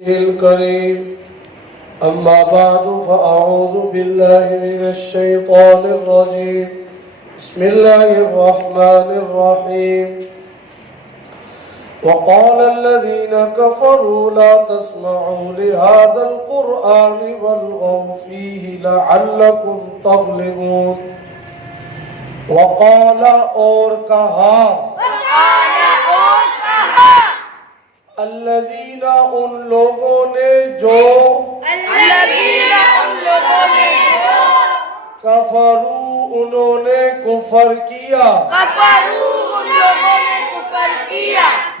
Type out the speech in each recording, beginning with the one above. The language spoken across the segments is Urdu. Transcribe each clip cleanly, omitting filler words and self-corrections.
الكريم أما بعد فأعوذ بالله من الشيطان الرجيم بسم الله الرحمن الرحيم وقال الذين كفروا لا تسمعوا لهذا القرآن والغوا فيه لعلكم تغلبون وقال اور کہا الذین ان لوگوں نے جو کفروا انہوں نے کفر کیا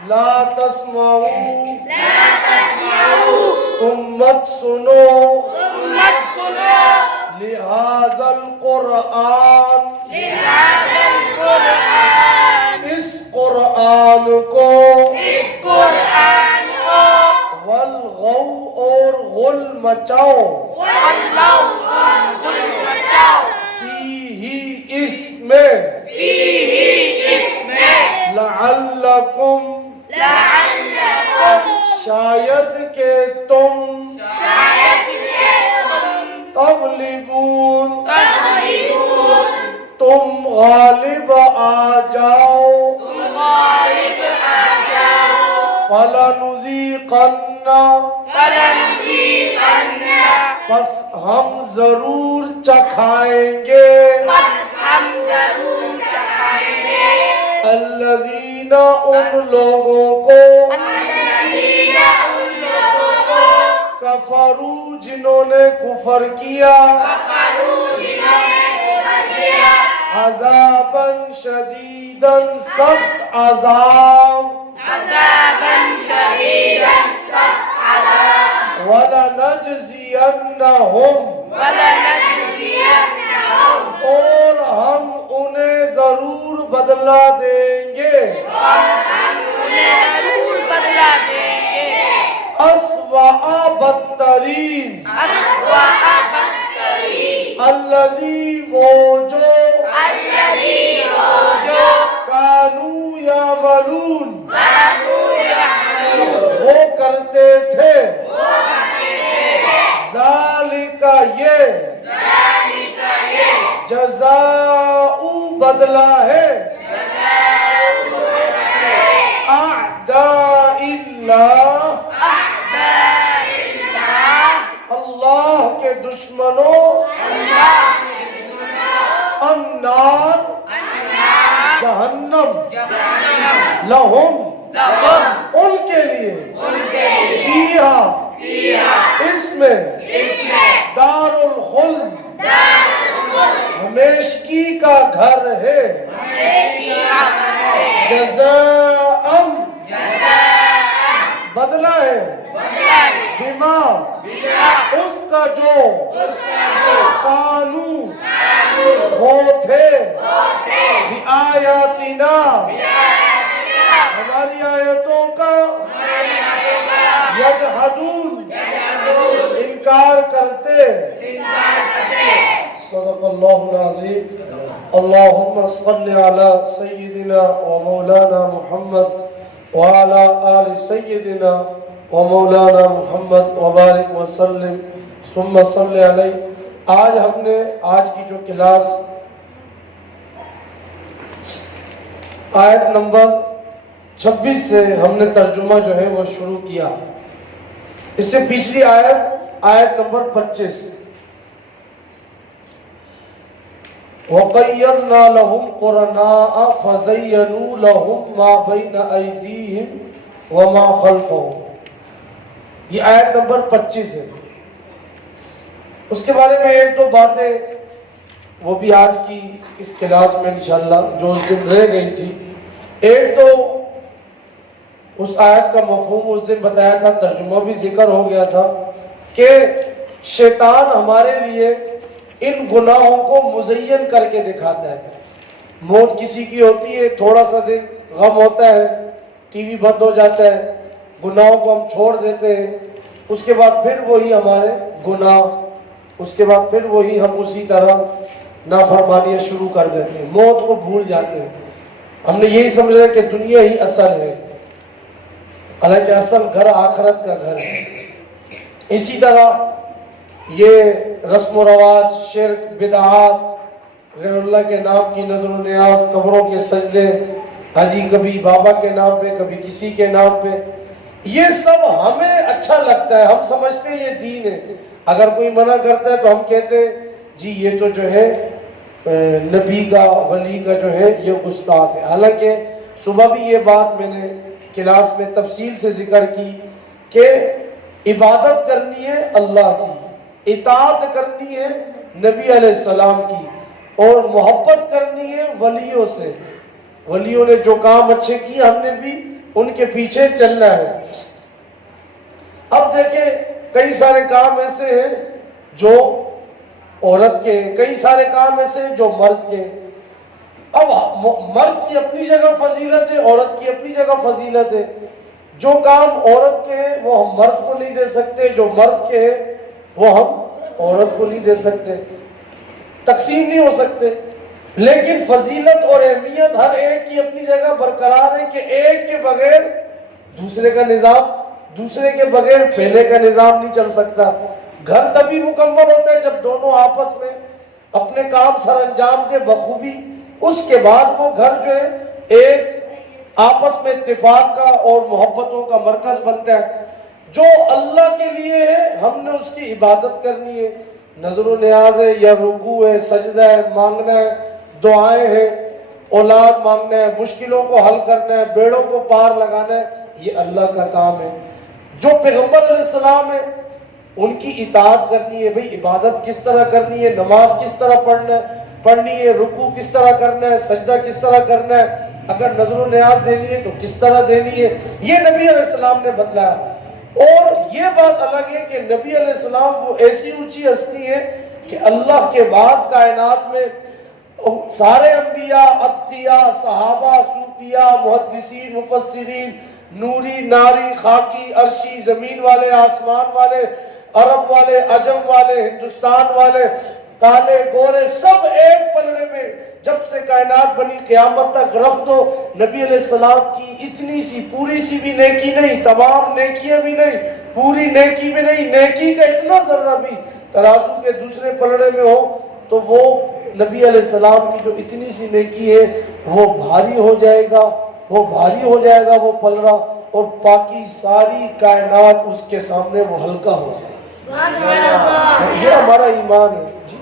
لا تسمعوا تم مت سنو لہذا القرآن اس قرآن کو والغو اور غل مچاؤ فیہ اس میں لعلکم شاید کہ تم تغلبون تم غالب آ جاؤ فَلَنُذِيقَنَّ پس ہم ضرور چکھائیں گے الذین ان لوگوں کو کفروا جنہوں نے کفر کیا عذابا شدیدا سخت عذاب وَلَنَجْزِيَنَّهُمْ اور ہم انہیں ضرور بدلہ دیں گے اسوأ بدترین الذی وہ جو کانوا یعملون وہ کرتے تھے ذالک یہ جزاء بدلہ ہے اعداء اللہ اللہ کے دشمنوں النار جہنم لہم ان کے لیے فیہا اس میں دار الخلد ہمیشگی کا گھر ہے جزاء بدلہ ہے بما اس کا جو کانوا وہ تھے بآیاتنا ہماری آیتوں کا یجحدون انکار کرتے صدق اللہ العظیم اللہم صل علی سیدنا و مولانا محمد وعلى آل سیدنا و مولانا محمد وبارک وسلم ثم صلی علیہ آج ہم نے آج کی جو کلاس آیت نمبر 26 سے ہم نے ترجمہ جو ہے وہ شروع کیا اس سے پچھلی آیت نمبر 25 وَقَيَّضْنَا لَهُمْ قُرَنَاءَ فَزَيَّنُوا لَهُمْ مَا بَيْنَ أَيْدِيهِمْ وَمَا خَلْفَهُمْ یہ آیت نمبر 25 ہے اس کے بارے میں ایک دو باتیں وہ بھی آج کی اس کلاس میں انشاءاللہ جو اس دن رہ گئی تھی ایک تو اس آیت کا مفہوم اس دن بتایا تھا ترجمہ بھی ذکر ہو گیا تھا کہ شیطان ہمارے لیے ان گناہوں کو مزین کر کے دکھاتا ہے موت کسی کی ہوتی ہے تھوڑا سا دن غم ہوتا ہے ٹی وی بند ہو جاتا ہے گناہوں کو ہم چھوڑ دیتے ہیں اس کے بعد پھر وہی ہمارے گناہ اس کے بعد پھر وہی ہم اسی طرح نافرمانیاں شروع کر دیتے ہیں موت کو بھول جاتے ہیں ہم نے یہی سمجھا کہ دنیا ہی اصل ہے حالانکہ اصل گھر آخرت کا گھر ہے۔ اسی طرح یہ رسم و رواج، شرک، بدعات، غیر اللہ کے نام کی نظر و نیاز، قبروں کے سجدے، حاجی کبھی بابا کے نام پہ کبھی کسی کے نام پہ، یہ سب ہمیں اچھا لگتا ہے، ہم سمجھتے ہیں یہ دین ہے۔ اگر کوئی منع کرتا ہے تو ہم کہتے ہیں جی یہ تو جو ہے نبی کا، ولی کا جو ہے یہ گستاخ ہے۔ حالانکہ صبح بھی یہ بات میں نے کلاس میں تفصیل سے ذکر کی کہ عبادت کرنی ہے اللہ کی، اطاعت کرنی ہے نبی علیہ السلام کی، اور محبت کرنی ہے ولیوں سے۔ ولیوں نے جو کام اچھے کیے ہم نے بھی ان کے پیچھے چلنا ہے۔ اب دیکھیں کئی سارے کام ایسے ہیں جو عورت کے، کئی سارے کام ایسے ہیں جو مرد کے۔ اب مرد کی اپنی جگہ فضیلت ہے، عورت کی اپنی جگہ فضیلت ہے۔ جو کام عورت کے ہیں وہ ہم مرد کو نہیں دے سکتے، جو مرد کے ہیں وہ ہم عورت کو نہیں دے سکتے، تقسیم نہیں ہو سکتے۔ لیکن فضیلت اور اہمیت ہر ایک کی اپنی جگہ برقرار ہے کہ ایک کے بغیر دوسرے کا نظام، دوسرے کے بغیر پہلے کا نظام نہیں چل سکتا۔ گھر تبھی مکمل ہوتا ہے جب دونوں آپس میں اپنے کام سر انجام دے بخوبی، اس کے بعد وہ گھر جو ہے ایک آپس میں اتفاق کا اور محبتوں کا مرکز بنتا ہے۔ جو اللہ کے لیے ہے ہم نے اس کی عبادت کرنی ہے، نظر و نیاز ہے یا رکوع ہے، سجدہ ہے، مانگنا ہے، دعائیں ہیں، اولاد مانگنا ہے، مشکلوں کو حل کرنا ہے، بیڑوں کو پار لگانا ہے، یہ اللہ کا کام ہے۔ جو پیغمبر علیہ السلام ہے ان کی اطاعت کرنی ہے، بھئی عبادت کس طرح کرنی ہے، نماز کس طرح پڑھنی ہے، رکوع کس طرح کرنا ہے، سجدہ کس طرح کرنا ہے، اگر نظر و نیاز دینی ہے تو کس طرح دینی ہے، یہ نبی علیہ السلام نے بتلایا۔ اور یہ بات الگ ہے کہ نبی علیہ السلام وہ ایسی اونچی ہستی ہے کہ اللہ کے بعد کائنات میں سارے انبیاء، اتقیاء، صحابہ، صوفیاء، محدثین، مفسرین، نوری، ناری، خاکی، عرشی، زمین والے، آسمان والے، عرب والے، عجم والے، ہندوستان والے، کالے گورے، سب ایک پلڑے میں جب سے کائنات بنی قیامت تک رکھ دو، نبی علیہ السلام کی اتنی سی پوری سی بھی نیکی نہیں، تمام نیکیاں بھی نہیں، پوری نیکی بھی نہیں، نیکی کا اتنا ذرہ بھی ترازو کے دوسرے پلڑے میں ہو تو وہ نبی علیہ السلام کی جو اتنی سی نیکی ہے وہ بھاری ہو جائے گا، وہ بھاری ہو جائے گا وہ پلڑا، اور باقی ساری کائنات اس کے سامنے وہ ہلکا ہو جائے گا۔ یہ ہمارا ایمان ہے جی۔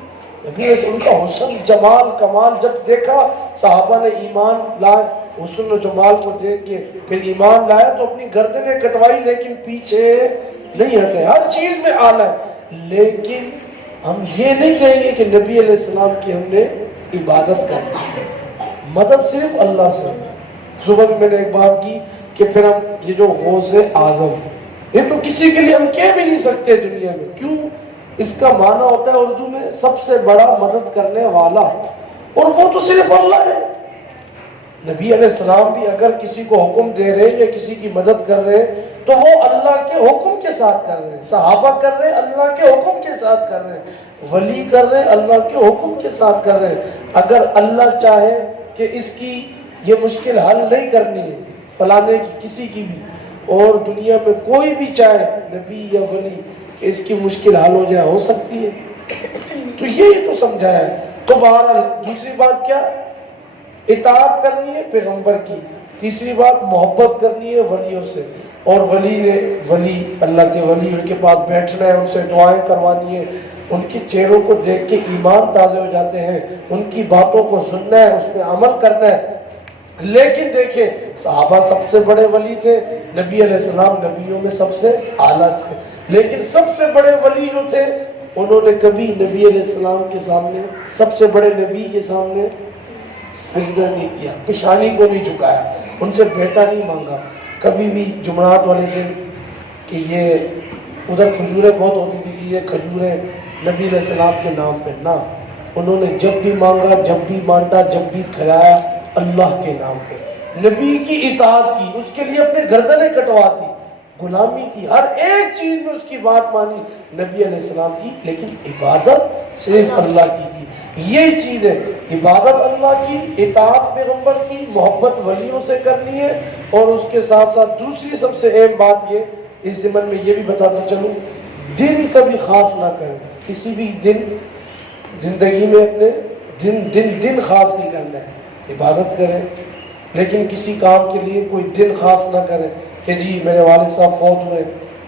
نبی علیہ ان کا حسن، جمال، کمال جب دیکھا صحابہ نے ایمان لائے، حسن و جمال کو دیکھ کے پھر ایمان لایا تو اپنی گردنیں کٹوائی لیکن پیچھے نہیں ہٹے، ہر چیز میں آنا ہے۔ لیکن ہم یہ نہیں کہیں گے کہ نبی علیہ السلام کی ہم نے عبادت کرنی ہے، مدد صرف اللہ سے۔ صبح بھی میں نے ایک بات کی کہ پھر ہم یہ جو غوث اعظم، یہ تو کسی کے لیے ہم کہہ بھی نہیں سکتے دنیا میں، کیوں؟ اس کا معنی ہوتا ہے اردو میں سب سے بڑا مدد کرنے والا، اور وہ تو صرف اللہ ہے۔ نبی علیہ السلام بھی اگر کسی کو حکم دے رہے یا کسی کی مدد کر رہے تو وہ اللہ کے حکم کے ساتھ کر رہے ہیں، صحابہ کر رہے ہیں اللہ کے حکم کے ساتھ کر رہے ہیں، ولی کر رہے ہیں اللہ کے حکم کے ساتھ کر رہے ہیں۔ اگر اللہ چاہے کہ اس کی یہ مشکل حل نہیں کرنی ہے فلانے کی، کسی کی بھی، اور دنیا میں کوئی بھی چاہے نبی یا ولی کہ اس کی مشکل حل ہو جائے، ہو سکتی ہے۔ تو یہی تو سمجھایا ہے۔ تو بہرحال دوسری بات کیا؟ اطاعت کرنی ہے پیغمبر کی۔ تیسری بات محبت کرنی ہے ولیوں سے، اور ولی اللہ کے ولی ان کے پاس بیٹھنا ہے، ان سے دعائیں کروانی ہے، ان کے چہروں کو دیکھ کے ایمان تازے ہو جاتے ہیں، ان کی باتوں کو سننا ہے، اس پہ عمل کرنا ہے۔ لیکن دیکھیں صحابہ سب سے بڑے ولی تھے، نبی علیہ السلام نبیوں میں سب سے اعلیٰ تھے، لیکن سب سے بڑے ولی جو تھے انہوں نے کبھی نبی علیہ السلام کے سامنے، سب سے بڑے نبی کے سامنے سجدہ نہیں کیا، پیشانی کو نہیں جھکایا، ان سے بیٹا نہیں مانگا کبھی بھی۔ جمعرات والے دن کہ یہ ادھر کھجوریں بہت ہوتی تھی کہ یہ کھجوریں نبی علیہ السلام کے نام پہ، نہ، انہوں نے جب بھی مانگا، جب بھی مانٹا، جب بھی کھلایا اللہ کے نام پہ، نبی کی اطاعت کی، اس کے لیے اپنے گردنیں کٹوا دی۔ غلامی کی، ہر ایک چیز میں اس کی بات مانی نبی علیہ السلام کی، لیکن عبادت صرف اللہ کی یہ چیز ہے، عبادت اللہ کی، اطاعت پیغمبر کی، محبت ولیوں سے کرنی ہے، اور اس کے ساتھ ساتھ دوسری سب سے اہم بات یہ اس ضمن میں یہ بھی بتاتا چلوں، دن کبھی خاص نہ کریں، کسی بھی دن زندگی میں اپنے دن خاص نہیں کرنا ہے، عبادت کریں لیکن کسی کام کے لیے کوئی دن خاص نہ کریں کہ جی میرے والد صاحب فوت ہوئے،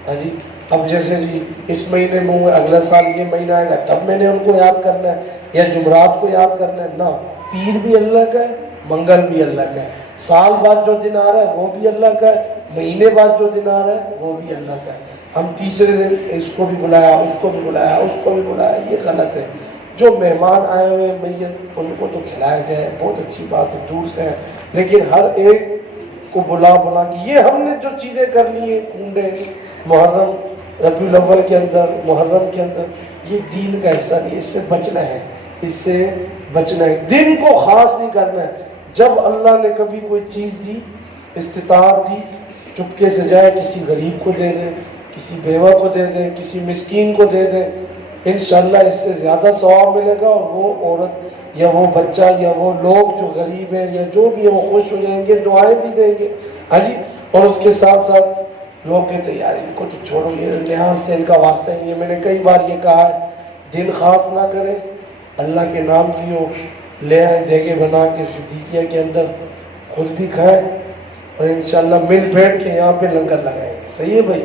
ہاں جی اب جیسے جی اس مہینے میں ہوئے، اگلا سال یہ مہینہ آئے گا تب میں نے ان کو یاد کرنا ہے، یا جمعرات کو یاد کرنا ہے، نہ، پیر بھی اللہ کا ہے، منگل بھی اللہ کا ہے، سال بعد جو دن آ رہا ہے وہ بھی اللہ کا ہے، مہینے بعد جو دن آ رہا ہے وہ بھی اللہ کا ہے۔ ہم تیسرے دن اس کو بھی بلایا، اس کو بھی بلایا، اس کو بھی بلایا، یہ غلط ہے۔ جو مہمان آئے ہوئے میت ان کو تو کھلایا جائے، بہت اچھی بات ہے، دور سے ہے، لیکن ہر ایک کو بلا کے یہ ہم نے جو چیزیں کرنی ہے، کنڈے محرم ربیع الاول کے اندر، محرم کے اندر، یہ دین کا حصہ نہیں، اس سے بچنا ہے، اس سے بچنا ہے، دن کو خاص نہیں کرنا ہے۔ جب اللہ نے کبھی کوئی چیز دی، استطاعت دی، چپکے سے جائے کسی غریب کو دے دیں، کسی بیوہ کو دے دیں، کسی مسکین کو دے دیں، انشاءاللہ اس سے زیادہ ثواب ملے گا، اور وہ عورت یا وہ بچہ یا وہ لوگ جو غریب ہیں یا جو بھی ہے وہ خوش ہو جائیں گے، دعائیں بھی دیں گے، ہاں جی۔ اور اس کے ساتھ ساتھ لوگ کہتے ہیں یار ان کو تو چھوڑو، یہ لحاظ سے ان کا واسطہ ہی نہیں ہے۔ میں نے کئی بار یہ کہا ہے، دن خاص نہ کریں، اللہ کے نام کی ہو، لے آئیں دیگے بنا کے صدیقیہ کے اندر، خود بھی کھائیں، اور انشاءاللہ مل بیٹھ کے یہاں پہ لنگر لگائیں گے، صحیح ہے بھائی،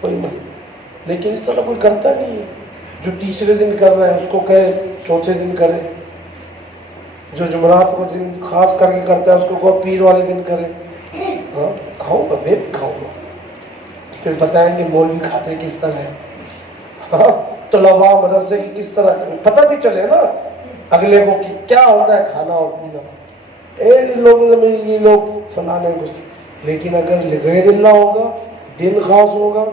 کوئی مسئلہ، لیکن اس طرح کوئی کرتا نہیں ہے۔ جو تیسرے دن کر رہے ہیں اس کو کہے چوتھے دن کرے، جو جمعرات کو دن خاص کر کے کرتا ہے اس کو کہو پیر والے دن کرے۔ ہاں کھاؤں گا، میں بھی کھاؤں گا، پھر بتائیں گے مولوی کھاتے کس طرح ہے، ہاں طلباء مدرسے کی کس طرح، پتہ بھی چلے نا اگلے کو کہ کیا ہوتا ہے کھانا اور پینا۔ یہ لوگ فلانے کچھ، لیکن اگر لغیر اللہ ہوگا، دن خاص ہوگا،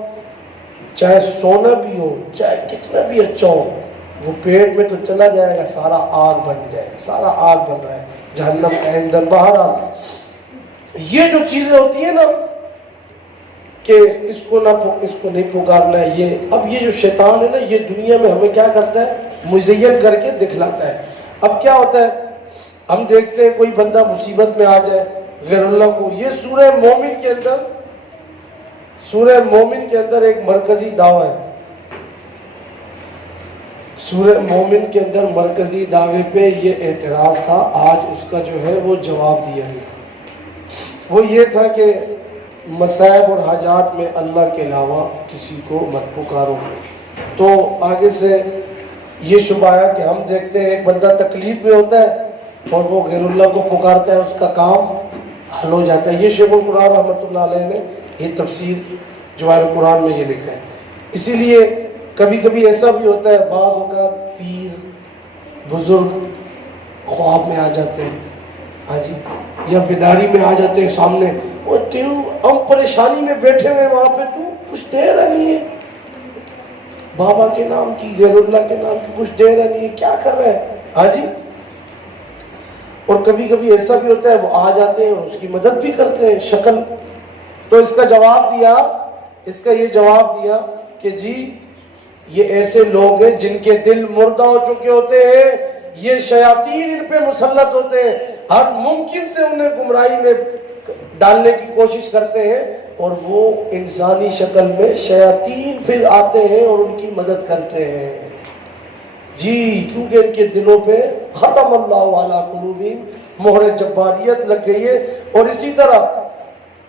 چاہے سونا بھی ہو، چاہے کتنا بھی اچھا ہو، وہ پیٹ میں تو چلا جائے گا، سارا آگ بن جائے گا، سارا آگ بن رہا ہے، جہنم کا ایندھن۔ بہرحال یہ جو چیزیں ہوتی ہیں نا کہ اس کو نہیں پکارنا ہے، یہ جو شیطان ہے نا، یہ دنیا میں ہمیں کیا کرتا ہے، مزین کر کے دکھلاتا ہے۔ اب کیا ہوتا ہے، ہم دیکھتے ہیں کوئی بندہ مصیبت میں آ جائے غیر اللہ کو، یہ سورہ مومن کے اندر ایک مرکزی دعویٰ ہے، سورہ مومن کے اندر مرکزی دعوے پہ یہ اعتراض تھا، آج اس کا جو ہے وہ جواب دیا گیا۔ وہ یہ تھا کہ مصائب اور حاجات میں اللہ کے علاوہ کسی کو مت پکارو۔ تو آگے سے یہ شبہ آیا کہ ہم دیکھتے ہیں ایک بندہ تکلیف میں ہوتا ہے اور وہ غیر اللہ کو پکارتا ہے، اس کا کام حل ہو جاتا ہے۔ یہ شیخ القرآن رحمۃ اللہ علیہ نے یہ تفسیر جواہر قرآن میں یہ لکھا ہے۔ اسی لیے کبھی کبھی ایسا بھی ہوتا ہے، بعض اوقات پیر بزرگ خواب میں آ جاتے ہیں، ہاں جی، یا بیداری میں آ جاتے ہیں سامنے، ہم پریشانی میں بیٹھے ہوئے وہاں پہ، تو کچھ دے رہا نہیں ہے، بابا کے نام کی، غیر اللہ کے نام کی کچھ دے رہا نہیں ہے، کیا کر رہا ہے، ہاں جی۔ اور کبھی کبھی ایسا بھی ہوتا ہے وہ آ جاتے ہیں اور اس کی مدد بھی کرتے ہیں شکل۔ تو اس کا یہ جواب دیا کہ جی یہ ایسے لوگ ہیں جن کے دل مردہ ہو چکے ہوتے ہیں، یہ شیاطین ان پہ مسلط ہوتے ہیں، ہر ممکن سے انہیں گمراہی میں ڈالنے کی کوشش کرتے ہیں، اور وہ انسانی شکل میں شیاطین پھر آتے ہیں اور ان کی مدد کرتے ہیں جی، کیونکہ ان کے دلوں پہ ختم اللہ علی قلوبہم، مہر جباریت لگ گئی ہے۔ اور اسی طرح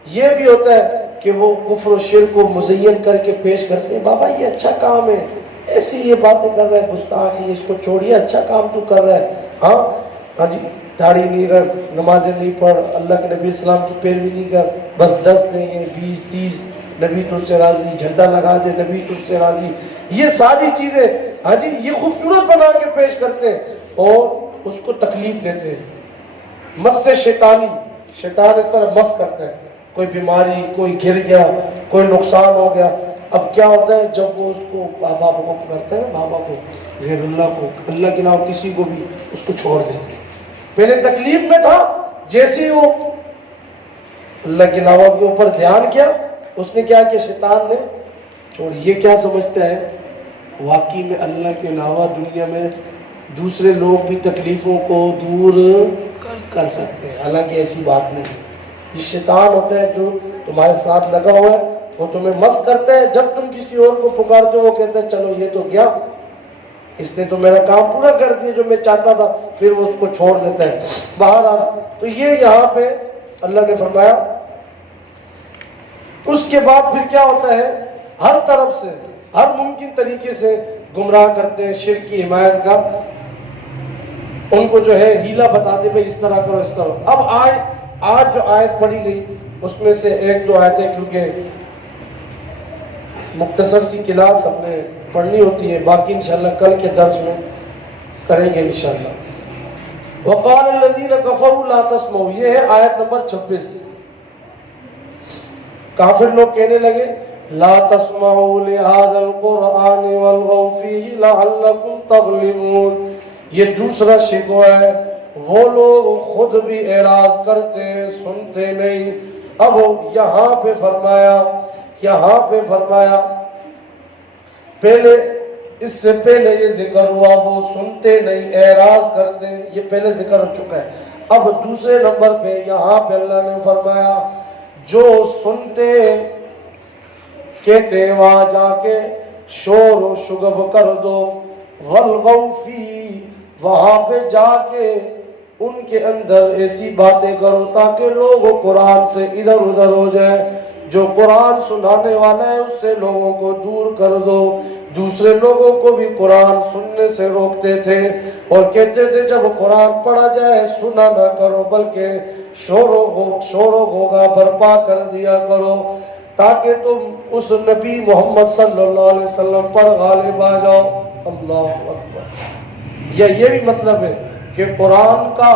یہ بھی ہوتا ہے کہ وہ کفر و شرک کو مزین کر کے پیش کرتے ہیں، بابا یہ اچھا کام ہے، ایسی یہ باتیں کر رہا ہے گستاخ، اس کو چھوڑیے، اچھا کام تو کر رہا ہے، ہاں جی، داڑھی نہیں رکھ، نمازیں نہیں پڑھ، اللہ کے نبی اسلام کی پیروی نہیں کر، بس 10 نہیں ہے 20 30، نبی تجھ سے راضی، جھنڈا لگا دے، نبی تجھ سے راضی، یہ ساری چیزیں ہاں جی یہ خوبصورت بنا کے پیش کرتے ہیں اور اس کو تکلیف دیتے ہیں۔ مس سے شیطان اس طرح مس کرتا ہے، کوئی بیماری، کوئی گر گیا، کوئی نقصان ہو گیا، اب کیا ہوتا ہے جب وہ اس کو بابا کو کرتا ہے، بابا کو، غیر اللہ کو، اللہ کے علاوہ کسی کو بھی اس کو چھوڑ دیتے ہیں۔ پہلے تکلیف میں تھا، جیسے ہی وہ اللہ کے علاوہ کے اوپر دھیان کیا، اس نے کیا کیا؟ شیطان نے چھوڑ. یہ کیا سمجھتا ہے واقعی میں اللہ کے علاوہ دنیا میں دوسرے لوگ بھی تکلیفوں کو دور کر سکتے ہیں. حالانکہ ایسی بات نہیں ہے. یہ شیطان ہوتا ہے جو تمہارے ساتھ لگا ہوا ہے, وہ تمہیں مست کرتا ہے. جب تم کسی اور کو پکارتے ہو وہ کہتا ہے چلو یہ تو گیا, اس نے تو میرا کام پورا کر دیا جو میں چاہتا تھا, پھر وہ اس کو چھوڑ دیتا ہے. بہرحال تو یہ یہاں پہ اللہ نے فرمایا. اس کے بعد پھر کیا ہوتا ہے؟ ہر طرف سے ہر ممکن طریقے سے گمراہ کرتے ہیں, شرک کی حمایت کا ان کو جو ہے ہیلا بتاتے بھائی اس طرح کرو اس طرح. اب آج جو آیت پڑھی گئی اس میں سے ایک دو آیتیں, کیونکہ مختصر سی کلاس ہم نے پڑھنی ہوتی ہے, باقی انشاءاللہ کل کے درس میں کریں گے انشاءاللہ. وقال الذین کفروا لا تسمعوا, یہ ہے آیت نمبر 26. کافر لوگ کہنے لگے لا تسمعوا لهذا القرآن والغوا فیہ لعلکم تغلبون. یہ دوسرا شکوہ ہے, وہ لوگ خود بھی اعراض کرتے سنتے نہیں. اب یہاں پہ فرمایا پہلے اس سے پہلے یہ ذکر ہوا وہ سنتے نہیں اعراض کرتے, یہ پہلے ذکر ہو چکا ہے. اب دوسرے نمبر پہ یہاں پہ اللہ نے فرمایا جو سنتے کہتے وہاں جا کے شور و شگب کر دو, والغوا فی, وہاں پہ جا کے ان کے اندر ایسی باتیں کرو تاکہ لوگ قرآن سے ادھر ادھر ہو جائیں. جو قرآن سنانے والا ہے اس سے لوگوں کو دور کر دو. دوسرے لوگوں کو بھی قرآن سننے سے روکتے تھے اور کہتے تھے جب قرآن پڑھا جائے سنا نہ کرو بلکہ شور و غوغا برپا کر دیا کرو تاکہ تم اس نبی محمد صلی اللہ علیہ وسلم پر غالب آ جاؤ. اللہ اکبر. یہ بھی مطلب ہے کہ قرآن کا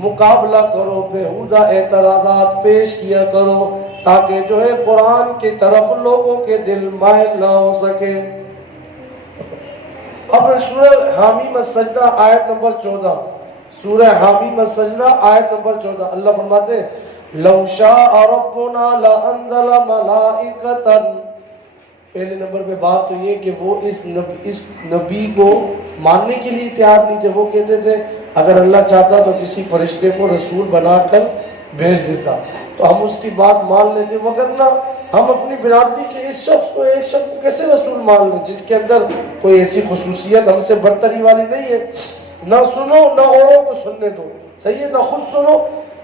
مقابلہ کرو, بےہودہ اعتراضات پیش کیا کرو تاکہ جو ہے قرآن کی طرف لوگوں کے دل مائل نہ ہو سکے. اب سورہ حامیم السجدہ آیت نمبر 14, سورہ حامیم السجدہ آیت نمبر 14, اللہ فرماتے ہیں لو شاء ربنا لانزل ملائکۃ. پہلے نمبر پہ بات تو یہ کہ وہ اس نبی کو ماننے کے لیے تیار نہیں تھے. وہ کہتے تھے اگر اللہ چاہتا تو کسی فرشتے کو رسول بنا کر بھیج دیتا تو ہم اس کی بات مان لیتے, مگر نہ ہم اپنی برادری کے ایک شخص کو کیسے رسول مان لیں جس کے اندر کوئی ایسی خصوصیت ہم سے برتری والی نہیں ہے. نہ سنو نہ اوروں کو سننے دو, صحیح ہے, نہ خود سنو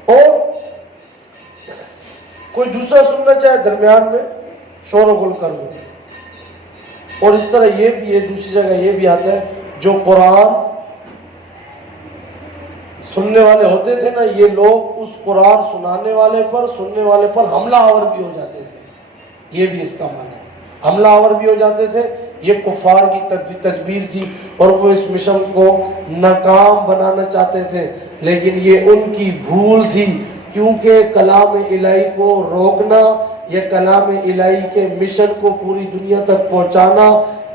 اور کوئی دوسرا سننا چاہے درمیان میں شور و گل کر لو. اور اس طرح یہ بھی ہے, دوسری جگہ یہ بھی آتا ہے جو قرآن سننے والے ہوتے تھے نا, یہ لوگ اس قرآن سنانے والے پر سننے والے پر حملہ آور بھی ہو جاتے تھے. یہ بھی اس کا معنی ہے, حملہ آور بھی ہو جاتے تھے. یہ کفار کی تدبیر تھی اور وہ اس مشن کو ناکام بنانا چاہتے تھے, لیکن یہ ان کی بھول تھی کیونکہ کلام الہی کو روکنا یا کلام الہی کے مشن کو پوری دنیا تک پہنچانا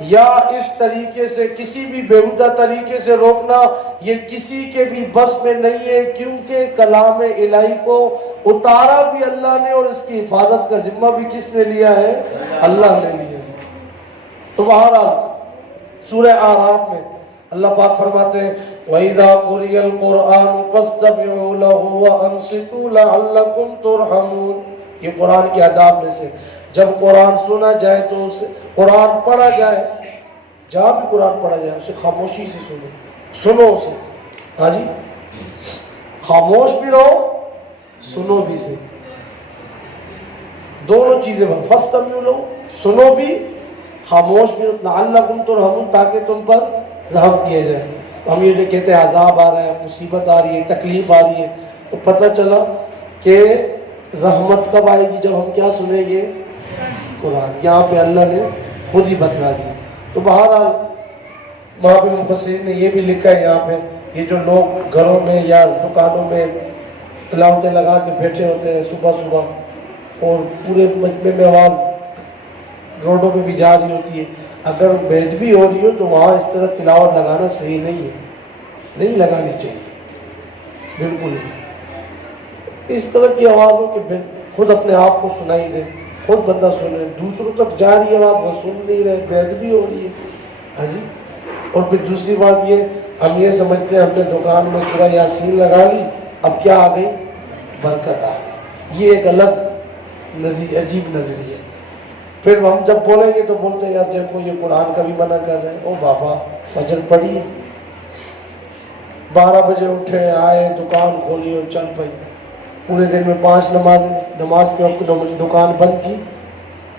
یا اس طریقے سے کسی بھی بےہودہ طریقے سے روکنا یہ کسی کے بھی بس میں نہیں ہے, کیونکہ کلام الہی کو اتارا بھی اللہ نے اور اس کی حفاظت کا ذمہ بھی کس نے لیا ہے؟ اللہ نے لیا ہے. تو بہرحال سورہ اعراف میں اللہ پاک فرماتے ہیں وَإِذَا قُرِئَ الْقُرْآنُ فَاسْتَمِعُوا لَهُ وَأَنصِتُوا لَعَلَّكُمْ تُرْحَمُونَ. یہ قرآن کے آداب میں سے, جب قرآن سنا جائے تو اسے قرآن پڑھا جائے, جہاں بھی قرآن پڑھا جائے اسے خاموشی سے سنو اسے. ہاں جی, خاموش بھی رہو سنو بھی سے, دونوں چیزیں. فَاسْتَمِعُوا لَهُ, سنو بھی خاموش بھی رہو, لَعَلَّكُمْ تُرْحَمُونَ, تاکہ تم پر رحم کیا جائے. ہم یہ جو کہتے ہیں عذاب آ رہا ہے, مصیبت آ رہی ہے, تکلیف آ رہی ہے, تو پتہ چلا کہ رحمت کب آئے گی؟ جب ہم کیا سنیں گے؟ قرآن. یہاں پہ اللہ نے خود ہی بتلا دیا. تو بہرحال وہاں پہ مفسرین نے یہ بھی لکھا ہے یہاں پہ, یہ جو لوگ گھروں میں یا دکانوں میں تلاوتیں لگا کے بیٹھے ہوتے ہیں صبح صبح اور پورے مجمع میں آواز روڈوں پہ بھی جا رہی ہوتی ہے, اگر بیت بھی ہو رہی ہو تو وہاں اس طرح تلاوت لگانا صحیح نہیں ہے, نہیں لگانی چاہیے بالکل. اس طرح کی آوازوں کے خود اپنے آپ کو سنائی دے خود بندہ سنے، دوسروں تک جا رہی ہے بات، وہ سن نہیں رہے، بے ادبی ہو رہی ہے. ہاں جی. اور پھر دوسری بات یہ، ہم یہ سمجھتے ہیں ہم نے دکان میں سورہ یاسین لگا لی، اب کیا آ گئی؟ برکت آ گئی. یہ ایک الگ عجیب نظریہ. پھر ہم جب بولیں گے تو بولتے ہیں یار دیکھو یہ قرآن کا بھی منع کر رہے ہیں. او بابا فجر پڑھی، 12 بجے اٹھے، آئے، دکان کھولی اور چل پئی. پورے دن میں 5 نماز کے وقت دکان بند کی.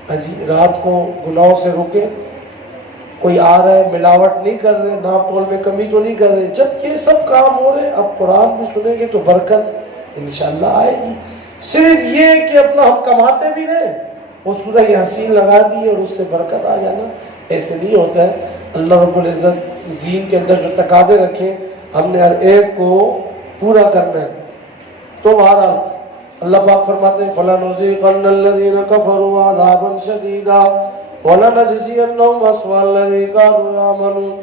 ہاں جی. رات کو گناہوں سے رکے، کوئی آ رہا ہے ملاوٹ نہیں کر رہے، ناپ تول میں کمی تو نہیں کر رہے. جب یہ سب کام ہو رہے، اب قرآن بھی سنیں گے تو برکت انشاءاللہ آئے گی. صرف یہ کہ اپنا ہم کماتے بھی رہے، وہ سورہ یاسین لگا دی اور اس سے برکت آ جانا، ایسے نہیں ہوتا ہے. اللہ رب العزت دین کے اندر جو تقاضے رکھے ہم نے ہر ایک کو پورا کرنا ہے. تو بہرحال اللہ پاک فرماتے ہیں فَلَنُذِيقَنَّ الَّذِينَ كَفَرُوا عَذَابًا شَدِيدًا وَلَنَجْزِيَنَّهُمْ أَسْوَأَ الَّذِي كَانُوا يَعْمَلُونَ.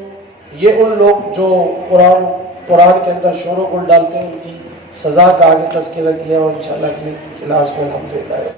یہ ان لوگ جو قرآن کے اندر شور و گل ڈالتے ہیں ان کی سزا کا آگے تذکرہ کیا، اور انشاءاللہ اگلی کلاس میں الحمدللہ